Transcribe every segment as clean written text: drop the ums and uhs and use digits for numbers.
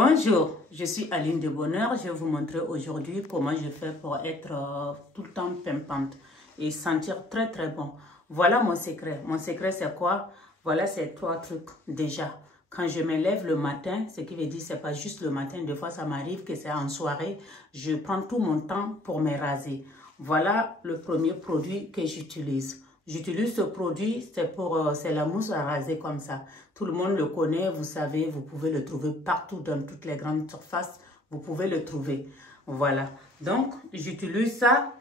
Bonjour, je suis Aline de Bonheur. Je vais vous montrer aujourd'hui comment je fais pour être tout le temps pimpante et sentir très très bon. Voilà mon secret. Mon secret c'est quoi? Voilà ces trois trucs déjà. Quand je me lève le matin, ce qui veut dire c'est pas juste le matin, des fois ça m'arrive que c'est en soirée, je prends tout mon temps pour me raser. Voilà le premier produit que j'utilise. J'utilise ce produit, c'est la mousse à raser comme ça. Tout le monde le connaît, vous savez, vous pouvez le trouver partout dans toutes les grandes surfaces. Vous pouvez le trouver. Voilà. Donc, j'utilise ça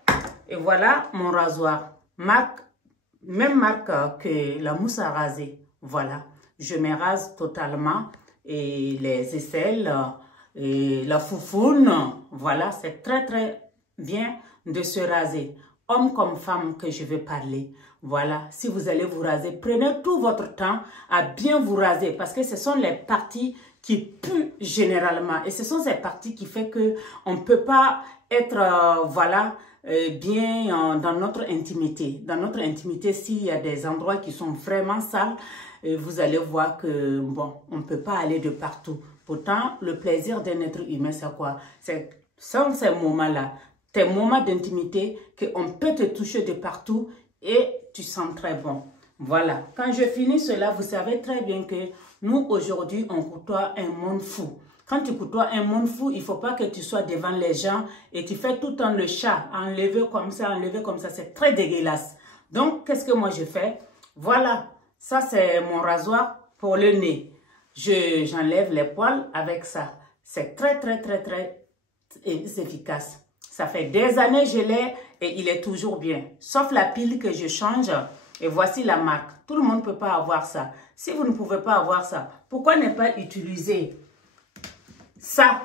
et voilà mon rasoir. Même marque que la mousse à raser. Voilà. Je me rase totalement et les aisselles et la foufoune. Voilà, c'est très très bien de se raser. Homme comme femme que je vais parler. Voilà, si vous allez vous raser, prenez tout votre temps à bien vous raser parce que ce sont les parties qui puent généralement et ce sont ces parties qui font que on ne peut pas être bien dans notre intimité. Dans notre intimité, s'il y a des endroits qui sont vraiment sales, vous allez voir que bon, on ne peut pas aller de partout. Pourtant, le plaisir d'un être humain, c'est quoi? Sont ces moments-là. Tes moments d'intimité qu'on peut te toucher de partout et tu sens très bon. Voilà. Quand je finis cela, vous savez très bien que nous, aujourd'hui, on côtoie un monde fou. Quand tu côtoies un monde fou, il ne faut pas que tu sois devant les gens et tu fais tout le temps le chat, enlever comme ça, c'est très dégueulasse. Donc, qu'est-ce que moi je fais? Voilà, ça c'est mon rasoir pour le nez. J'enlève les poils avec ça. C'est très, très, très, très efficace. Ça fait des années que je l'ai et il est toujours bien. Sauf la pile que je change. Et voici la marque. Tout le monde ne peut pas avoir ça. Si vous ne pouvez pas avoir ça, pourquoi ne pas utiliser ça?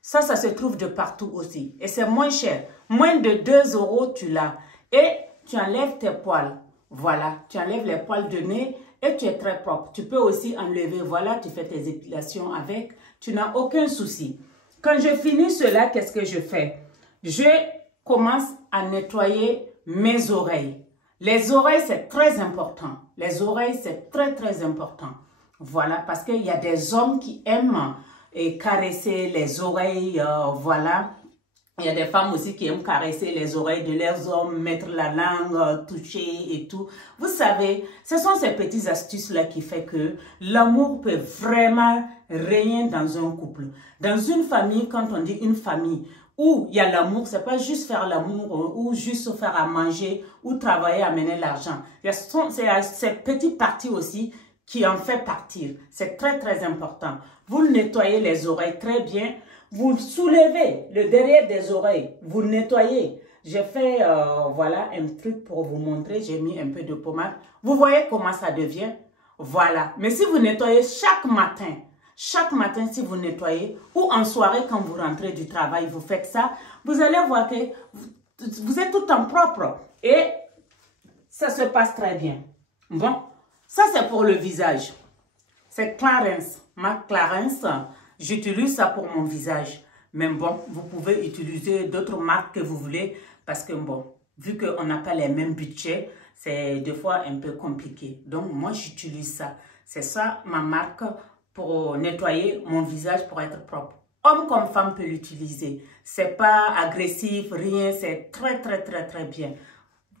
Ça se trouve de partout aussi. Et c'est moins cher. Moins de 2 € tu l'as. Et tu enlèves tes poils. Voilà. Tu enlèves les poils de nez et tu es très propre. Tu peux aussi enlever. Voilà, tu fais tes épilations avec. Tu n'as aucun souci. Quand je finis cela, qu'est-ce que je fais? Je commence à nettoyer mes oreilles. Les oreilles, c'est très important. Les oreilles, c'est très, très important. Voilà, parce qu'il y a des hommes qui aiment caresser les oreilles, voilà. Il y a des femmes aussi qui aiment caresser les oreilles de leurs hommes, mettre la langue, toucher et tout. Vous savez, ce sont ces petites astuces-là qui font que l'amour peut vraiment régner dans un couple. Dans une famille, quand on dit une famille où il y a l'amour, c'est pas juste faire l'amour ou juste faire à manger ou travailler à amener l'argent. C'est ces petites parties aussi qui en fait partir. C'est très, très important. Vous nettoyez les oreilles très bien. Vous soulevez le derrière des oreilles, vous nettoyez. J'ai fait, voilà, un truc pour vous montrer. J'ai mis un peu de pommade. Vous voyez comment ça devient? Voilà. Mais si vous nettoyez chaque matin si vous nettoyez, ou en soirée quand vous rentrez du travail, vous faites ça, vous allez voir que vous êtes tout en propre. Et ça se passe très bien. Bon, ça c'est pour le visage. C'est Clarins, marque Clarins. J'utilise ça pour mon visage. Mais bon, vous pouvez utiliser d'autres marques que vous voulez parce que bon, vu qu'on n'a pas les mêmes budgets, c'est des fois un peu compliqué. Donc moi, j'utilise ça. C'est ça ma marque pour nettoyer mon visage pour être propre. Homme comme femme peut l'utiliser. C'est pas agressif, rien. C'est très, très, très, très bien.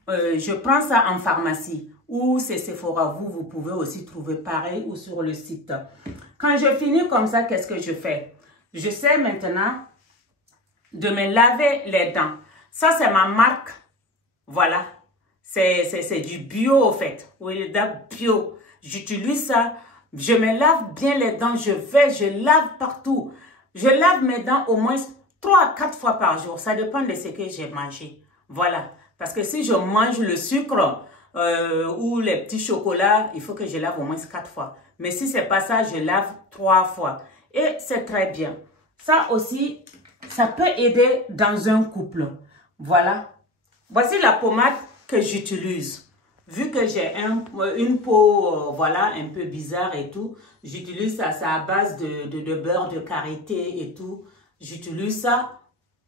Je prends ça en pharmacie ou c'est Sephora. Vous pouvez aussi trouver pareil ou sur le site. Quand je finis comme ça, qu'est-ce que je fais? Je sais maintenant de me laver les dents. Ça, c'est ma marque. Voilà. C'est du bio, au fait. Oui, les dents bio. J'utilise ça. Je me lave bien les dents. Je lave partout. Je lave mes dents au moins 3 à 4 fois par jour. Ça dépend de ce que j'ai mangé. Voilà. Parce que si je mange le sucre ou les petits chocolats, il faut que je lave au moins 4 fois. Mais si ce n'est pas ça, je lave 3 fois. Et c'est très bien. Ça aussi, ça peut aider dans un couple. Voilà. Voici la pommade que j'utilise. Vu que j'ai une peau, voilà, un peu bizarre et tout, j'utilise ça. C'est à base de beurre de karité et tout. J'utilise ça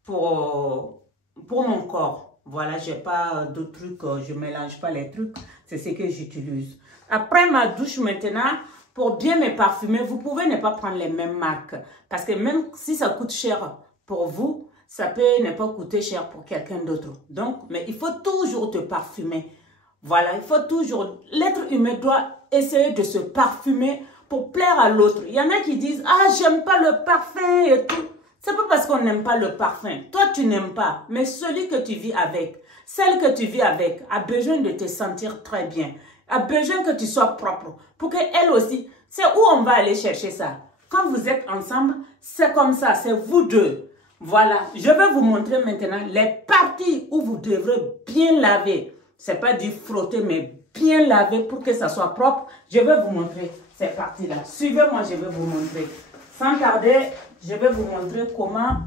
pour mon corps. Voilà, j'ai pas d'autres trucs, je mélange pas les trucs. C'est ce que j'utilise. Après ma douche maintenant, Pour bien me parfumer, vous pouvez ne pas prendre les mêmes marques. Parce que même si ça coûte cher pour vous, ça peut ne pas coûter cher pour quelqu'un d'autre. Donc, mais il faut toujours te parfumer. Voilà, il faut toujours... L'être humain doit essayer de se parfumer pour plaire à l'autre. Il y en a qui disent, ah, j'aime pas le parfum et tout. C'est pas parce qu'on n'aime pas le parfum. Toi, tu n'aimes pas. Mais celui que tu vis avec, celle que tu vis avec, a besoin de te sentir très bien. A besoin que tu sois propre. Pour qu'elle aussi, c'est où on va aller chercher ça. Quand vous êtes ensemble, c'est comme ça, c'est vous deux. Voilà, je vais vous montrer maintenant les parties où vous devrez bien laver. C'est pas du frotter, mais bien laver pour que ça soit propre. Je vais vous montrer ces parties-là. Suivez-moi, je vais vous montrer. Sans tarder, je vais vous montrer comment